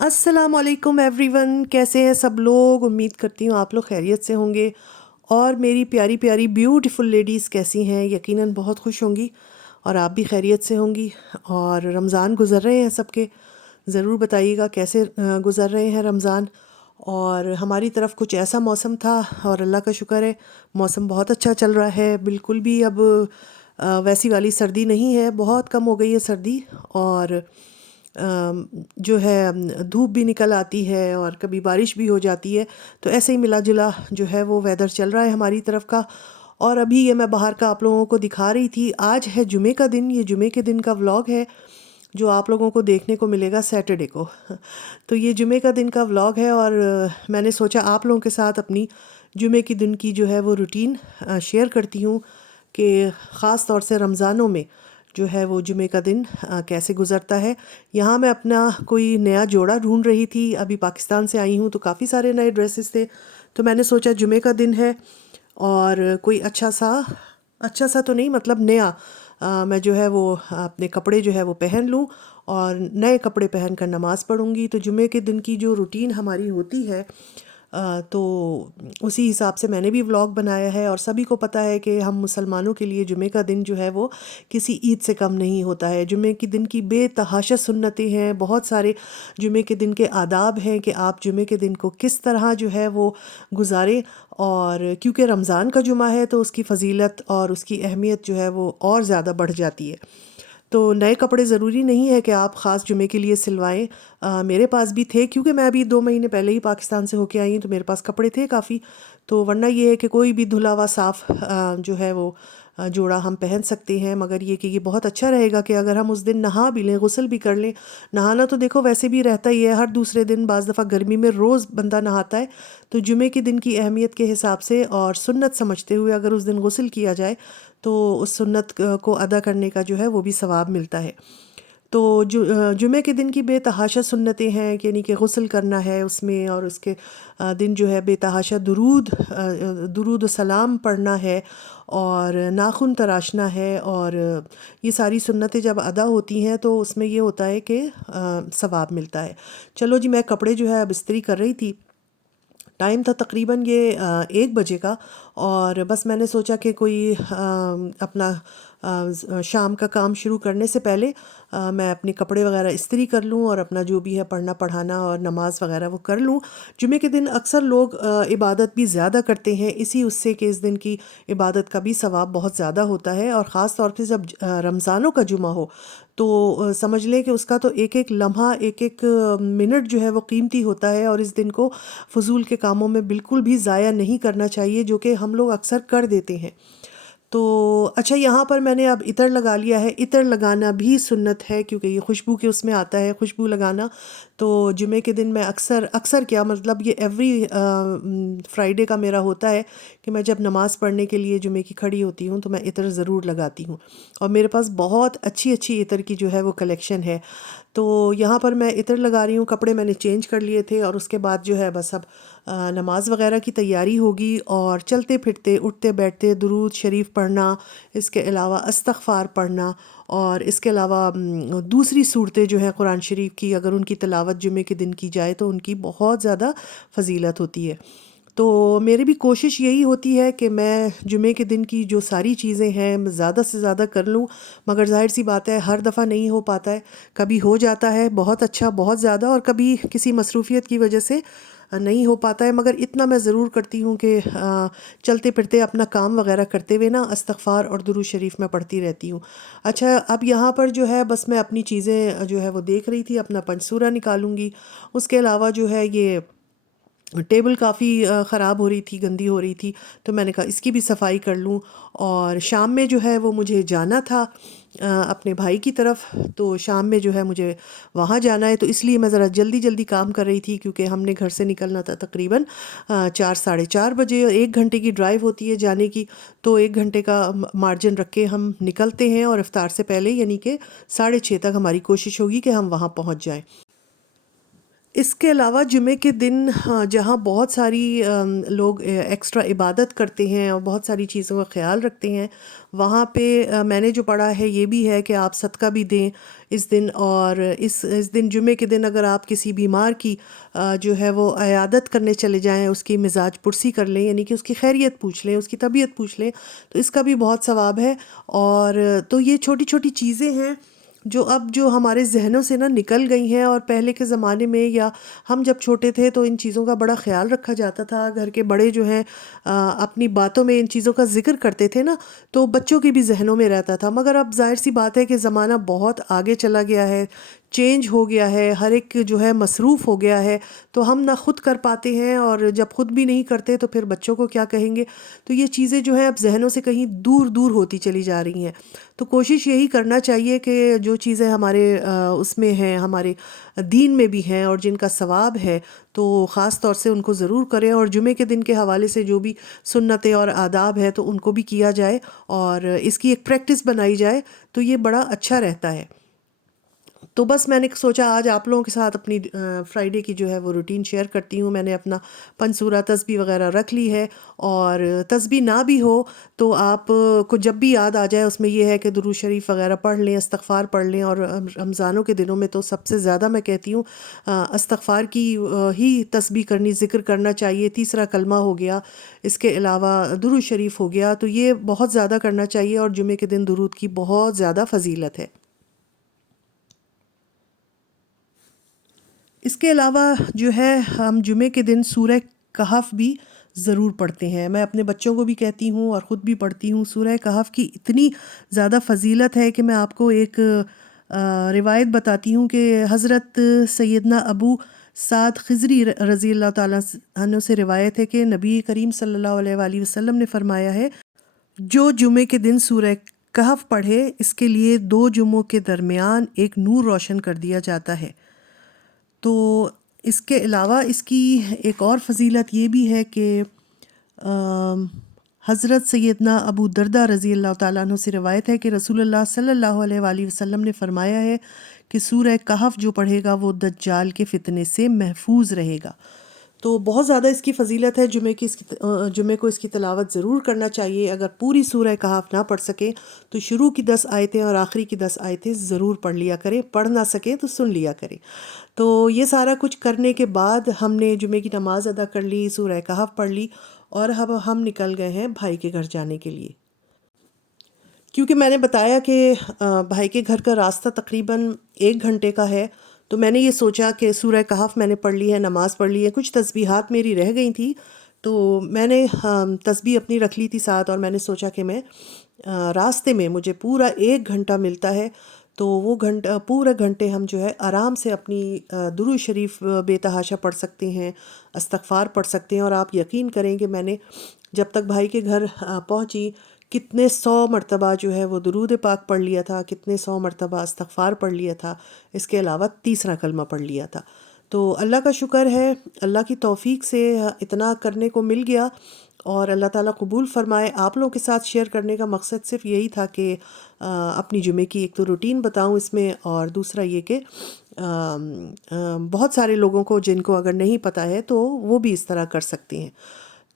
अस्सलाम वालेकुम एवरीवन, कैसे हैं सब लोग। उम्मीद करती हूँ आप लोग खैरियत से होंगे। और मेरी प्यारी प्यारी ब्यूटीफुल लेडीज़ कैसी हैं, यकीनन बहुत खुश होंगी और आप भी खैरियत से होंगी। और रमज़ान गुज़र रहे हैं सबके, ज़रूर बताइएगा कैसे गुज़र रहे हैं रमज़ान। और हमारी तरफ कुछ ऐसा मौसम था और अल्लाह का शुक्र है मौसम बहुत अच्छा चल रहा है। बिल्कुल भी अब वैसी वाली सर्दी नहीं है, बहुत कम हो गई है सर्दी। और जो है धूप भी निकल आती है और कभी बारिश भी हो जाती है। तो ऐसे ही मिला जुला जो है वो वेदर चल रहा है हमारी तरफ का। और अभी ये मैं बाहर का आप लोगों को दिखा रही थी। आज है जुमे का दिन, ये जुमे के दिन का व्लॉग है जो आप लोगों को देखने को मिलेगा सैटरडे को। तो ये जुमे का दिन का व्लॉग है और मैंने सोचा आप लोगों के साथ अपनी जुमे के दिन की जो है वो रूटीन शेयर करती हूँ कि ख़ास तौर से रमज़ानों में जो है वो जुमे का दिन कैसे गुज़रता है। यहाँ मैं अपना कोई नया जोड़ा ढूंढ रही थी, अभी पाकिस्तान से आई हूँ तो काफ़ी सारे नए ड्रेसेस थे। तो मैंने सोचा जुमे का दिन है और कोई अच्छा सा तो नहीं, मतलब नया मैं जो है वो अपने कपड़े जो है वो पहन लूँ और नए कपड़े पहन कर नमाज़ पढ़ूँगी। तो जुमे के दिन की जो रूटीन हमारी होती है तो उसी हिसाब से मैंने भी व्लॉग बनाया है। और सभी को पता है कि हम मुसलमानों के लिए जुमे का दिन जो है वो किसी ईद से कम नहीं होता है। जुमे के दिन की बेतहाशा सुन्नतें हैं, बहुत सारे जुमे के दिन के आदाब हैं कि आप जुमे के दिन को किस तरह जो है वो गुजारें। और क्योंकि रमज़ान का जुमा है तो उसकी फ़जीलत और उसकी अहमियत जो है वो और ज़्यादा बढ़ जाती है। तो नए कपड़े ज़रूरी नहीं है कि आप ख़ास जुमे के लिए सिलवाएं। मेरे पास भी थे, क्योंकि मैं अभी 2 महीने पहले ही पाकिस्तान से होके आई हूँ तो मेरे पास कपड़े थे काफ़ी। तो वरना ये है कि कोई भी धुला हुआ साफ़ जो है वो जोड़ा हम पहन सकते हैं। मगर ये कि ये बहुत अच्छा रहेगा कि अगर हम उस दिन नहा भी लें, गुस्ल भी कर लें। नहाना तो देखो वैसे भी रहता ही है हर दूसरे दिन, बाज़ दफ़ा गर्मी में रोज़ बंदा नहाता है। तो जुमे के दिन की अहमियत के हिसाब से और सुन्नत समझते हुए अगर उस दिन गुस्ल किया जाए तो उस सुन्नत को अदा करने का जो है वो भी सवाब मिलता है। तो जुमे के दिन की बेतहाशा सुन्नतें हैं, यानी कि गुस्ल करना है उसमें और उसके दिन जो है बेतहाशा दुरूद व सलाम पढ़ना है और नाखून तराशना है। और ये सारी सुन्नतें जब अदा होती हैं तो उसमें ये होता है कि सवाब मिलता है। चलो जी, मैं कपड़े जो है अब इस्त्री कर रही थी। टाइम था तकरीबन ये 1 बजे का। और बस मैंने सोचा कि कोई अपना शाम का काम शुरू करने से पहले मैं अपने कपड़े वगैरह इस्त्री कर लूँ और अपना जो भी है पढ़ना पढ़ाना और नमाज़ वगैरह वो कर लूँ। जुमे के दिन अक्सर लोग इबादत भी ज़्यादा करते हैं, इसी उससे कि इस दिन की इबादत का भी सवाब बहुत ज़्यादा होता है। और ख़ास तौर पे जब रमज़ानों का जुमा हो तो समझ लें कि उसका तो एक एक लम्हा, एक एक मिनट जो है वो कीमती होता है। और इस दिन को फ़जूल के कामों में बिल्कुल भी ज़ाया नहीं करना चाहिए, जो कि हम लोग अक्सर कर देते हैं। तो अच्छा, यहाँ पर मैंने अब इत्र लगा लिया है। इत्र लगाना भी सुन्नत है क्योंकि ये खुशबू के उसमें आता है, खुशबू लगाना। तो जुमे के दिन मैं अक्सर अक्सर क्या मतलब ये एवरी फ्राइडे का मेरा होता है कि मैं जब नमाज़ पढ़ने के लिए जुमे की खड़ी होती हूँ तो मैं इत्र ज़रूर लगाती हूँ। और मेरे पास बहुत अच्छी अच्छी इत्र की जो है वो कलेक्शन है। तो यहाँ पर मैं इत्र लगा रही हूँ, कपड़े मैंने चेंज कर लिए थे और उसके बाद जो है बस अब नमाज वगैरह की तैयारी होगी। और चलते फिरते उठते बैठते दुरूद शरीफ पढ़ना, इसके अलावा इस्तग़फ़ार पढ़ना और इसके अलावा दूसरी सूरतें जो हैं कुरान शरीफ की, अगर उनकी तिलावत जुमे के दिन की जाए तो उनकी बहुत ज़्यादा फ़जीलत होती है। तो मेरी भी कोशिश यही होती है कि मैं जुमे के दिन की जो सारी चीज़ें हैं मैं ज़्यादा से ज़्यादा कर लूँ। मगर ज़ाहिर सी बात है हर दफ़ा नहीं हो पाता है, कभी हो जाता है बहुत अच्छा बहुत ज़्यादा और कभी किसी मसरूफ़ियत की वजह से नहीं हो पाता है। मगर इतना मैं ज़रूर करती हूँ कि चलते फिरते अपना काम वगैरह करते हुए ना इस्तग़फ़ार और दुरूद शरीफ में पढ़ती रहती हूँ। अच्छा, अब यहाँ पर जो है बस मैं अपनी चीज़ें जो है वो देख रही थी, अपना पंजसूरा निकालूंगी। उसके अलावा जो है ये टेबल काफ़ी ख़राब हो रही थी, गंदी हो रही थी, तो मैंने कहा इसकी भी सफाई कर लूँ। और शाम में जो है वो मुझे जाना था अपने भाई की तरफ, तो शाम में जो है मुझे वहाँ जाना है, तो इसलिए मैं ज़रा जल्दी जल्दी काम कर रही थी क्योंकि हमने घर से निकलना था तकरीबन 4 साढ़े 4 बजे। 1 घंटे की ड्राइव होती है जाने की, तो 1 घंटे का मार्जिन रख के हम निकलते हैं और इफ्तार से पहले यानी कि 6:30 तक हमारी कोशिश होगी कि हम वहाँ पहुँच जाएँ। اس کے علاوہ جمعے کے دن جہاں بہت ساری لوگ ایکسٹرا عبادت کرتے ہیں اور بہت ساری چیزوں کا خیال رکھتے ہیں، وہاں پہ میں نے جو پڑھا ہے یہ بھی ہے کہ آپ صدقہ بھی دیں اس دن، اور اس دن جمعے کے دن اگر آپ کسی بیمار کی جو ہے وہ عیادت کرنے چلے جائیں، اس کی مزاج پرسی کر لیں، یعنی کہ اس کی خیریت پوچھ لیں، اس کی طبیعت پوچھ لیں، تو اس کا بھی بہت ثواب ہے۔ اور تو یہ چھوٹی چھوٹی چیزیں ہیں جو ہمارے ذہنوں سے نا نکل گئی ہیں، اور پہلے کے زمانے میں یا ہم جب چھوٹے تھے تو ان چیزوں کا بڑا خیال رکھا جاتا تھا، گھر کے بڑے جو ہیں اپنی باتوں میں ان چیزوں کا ذکر کرتے تھے نا، تو بچوں کے بھی ذہنوں میں رہتا تھا۔ مگر اب ظاہر سی بات ہے کہ زمانہ بہت آگے چلا گیا ہے، چینج ہو گیا ہے، ہر ایک جو ہے مصروف ہو گیا ہے، تو ہم نہ خود کر پاتے ہیں، اور جب خود بھی نہیں کرتے تو پھر بچوں کو کیا کہیں گے، تو یہ چیزیں جو ہیں اب ذہنوں سے کہیں دور دور ہوتی چلی جا رہی ہیں۔ تو کوشش یہی کرنا چاہیے کہ جو چیزیں ہمارے اس میں ہیں، ہمارے دین میں بھی ہیں اور جن کا ثواب ہے، تو خاص طور سے ان کو ضرور کریں، اور جمعے کے دن کے حوالے سے جو بھی سنتیں اور آداب ہے تو ان کو بھی کیا جائے اور اس کی ایک پریکٹس بنائی جائے، تو یہ بڑا اچھا رہتا ہے۔ تو بس میں نے سوچا آج آپ لوگوں کے ساتھ اپنی فرائیڈے کی جو ہے وہ روٹین شیئر کرتی ہوں۔ میں نے اپنا پنسورہ تسبیح وغیرہ رکھ لی ہے، اور تسبیح نہ بھی ہو تو آپ کو جب بھی یاد آ جائے، اس میں یہ ہے کہ درود شریف وغیرہ پڑھ لیں، استغفار پڑھ لیں، اور رمضانوں کے دنوں میں تو سب سے زیادہ میں کہتی ہوں استغفار کی ہی تسبیح کرنی، ذکر کرنا چاہیے۔ تیسرا کلمہ ہو گیا، اس کے علاوہ درود شریف ہو گیا، تو یہ بہت زیادہ کرنا چاہیے، اور جمعے کے دن درود کی بہت زیادہ فضیلت ہے۔ اس کے علاوہ جو ہے ہم جمعے کے دن سورہ کہف بھی ضرور پڑھتے ہیں۔ میں اپنے بچوں کو بھی کہتی ہوں اور خود بھی پڑھتی ہوں۔ سورہ کہف کی اتنی زیادہ فضیلت ہے کہ میں آپ کو ایک روایت بتاتی ہوں کہ حضرت سیدنا ابو سعد خضری رضی اللہ تعالیٰ عنہ سے روایت ہے کہ نبی کریم صلی اللہ علیہ وآلہ وسلم نے فرمایا ہے، جو جمعے کے دن سورہ کہف پڑھے، اس کے لیے 2 جمعوں کے درمیان ایک نور روشن کر دیا جاتا ہے۔ تو اس کے علاوہ اس کی ایک اور فضیلت یہ بھی ہے کہ حضرت سیدنا ابو دردہ رضی اللہ تعالیٰ عنہ سے روایت ہے کہ رسول اللہ صلی اللہ علیہ وآلہ وسلم نے فرمایا ہے کہ سورہ کہف جو پڑھے گا وہ دجال کے فتنے سے محفوظ رہے گا۔ تو بہت زیادہ اس کی فضیلت ہے، جمعے کو اس کی تلاوت ضرور کرنا چاہیے۔ اگر پوری سورہ کہف نہ پڑھ سکیں تو شروع کی 10 آیتیں اور آخری کی 10 آیتیں ضرور پڑھ لیا کریں، پڑھ نہ سکیں تو سن لیا کریں۔ تو یہ سارا کچھ کرنے کے بعد ہم نے جمعے کی نماز ادا کر لی، سورہ کہف پڑھ لی، اور اب ہم نکل گئے ہیں بھائی کے گھر جانے کے لیے، کیونکہ میں نے بتایا کہ بھائی کے گھر کا راستہ تقریباً 1 گھنٹے کا ہے۔ تو میں نے یہ سوچا کہ سورہ کہف میں نے پڑھ لی ہے، نماز پڑھ لی ہے، کچھ تسبیحات میری رہ گئی تھی، تو میں نے تسبیح اپنی رکھ لی تھی ساتھ، اور میں نے سوچا کہ میں راستے میں مجھے پورا 1 گھنٹہ ملتا ہے، تو وہ پورے گھنٹے ہم جو ہے آرام سے اپنی درود شریف بے تحاشا پڑھ سکتے ہیں، استغفار پڑھ سکتے ہیں۔ اور آپ یقین کریں کہ میں نے جب تک بھائی کے گھر پہنچی کتنے 100 مرتبہ جو ہے وہ درود پاک پڑھ لیا تھا، کتنے 100 مرتبہ استغفار پڑھ لیا تھا، اس کے علاوہ تیسرا کلمہ پڑھ لیا تھا۔ تو اللہ کا شکر ہے، اللہ کی توفیق سے اتنا کرنے کو مل گیا، اور اللہ تعالیٰ قبول فرمائے۔ آپ لوگوں کے ساتھ شیئر کرنے کا مقصد صرف یہی تھا کہ اپنی جمعے کی ایک تو روٹین بتاؤں اس میں، اور دوسرا یہ کہ بہت سارے لوگوں کو جن کو اگر نہیں پتہ ہے تو وہ بھی اس طرح کر سکتے ہیں۔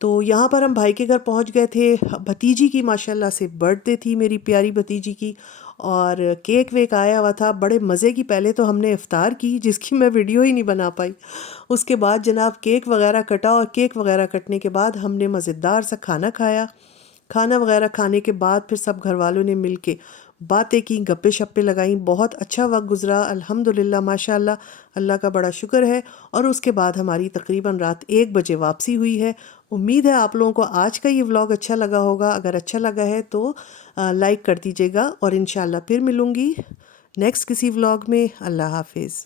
تو یہاں پر ہم بھائی کے گھر پہنچ گئے تھے، بھتیجی کی ماشاءاللہ سے برتھ ڈے تھی، میری پیاری بھتیجی کی، اور کیک ویک آیا ہوا تھا بڑے مزے کی۔ پہلے تو ہم نے افطار کی جس کی میں ویڈیو ہی نہیں بنا پائی، اس کے بعد جناب کیک وغیرہ کٹا، اور کیک وغیرہ کٹنے کے بعد ہم نے مزیدار سا کھانا کھایا۔ کھانا وغیرہ کھانے کے بعد پھر سب گھر والوں نے مل کے باتیں کی، گپے شپے لگائیں، بہت اچھا وقت گزرا الحمدللہ ماشاءاللہ، اللہ کا بڑا شکر ہے۔ اور اس کے بعد ہماری تقریباً رات 1 بجے واپسی ہوئی ہے۔ امید ہے آپ لوگوں کو آج کا یہ ولاگ اچھا لگا ہوگا، اگر اچھا لگا ہے تو لائک کر دیجیے گا، اور انشاءاللہ پھر ملوں گی نیکسٹ کسی ولاگ میں۔ اللہ حافظ۔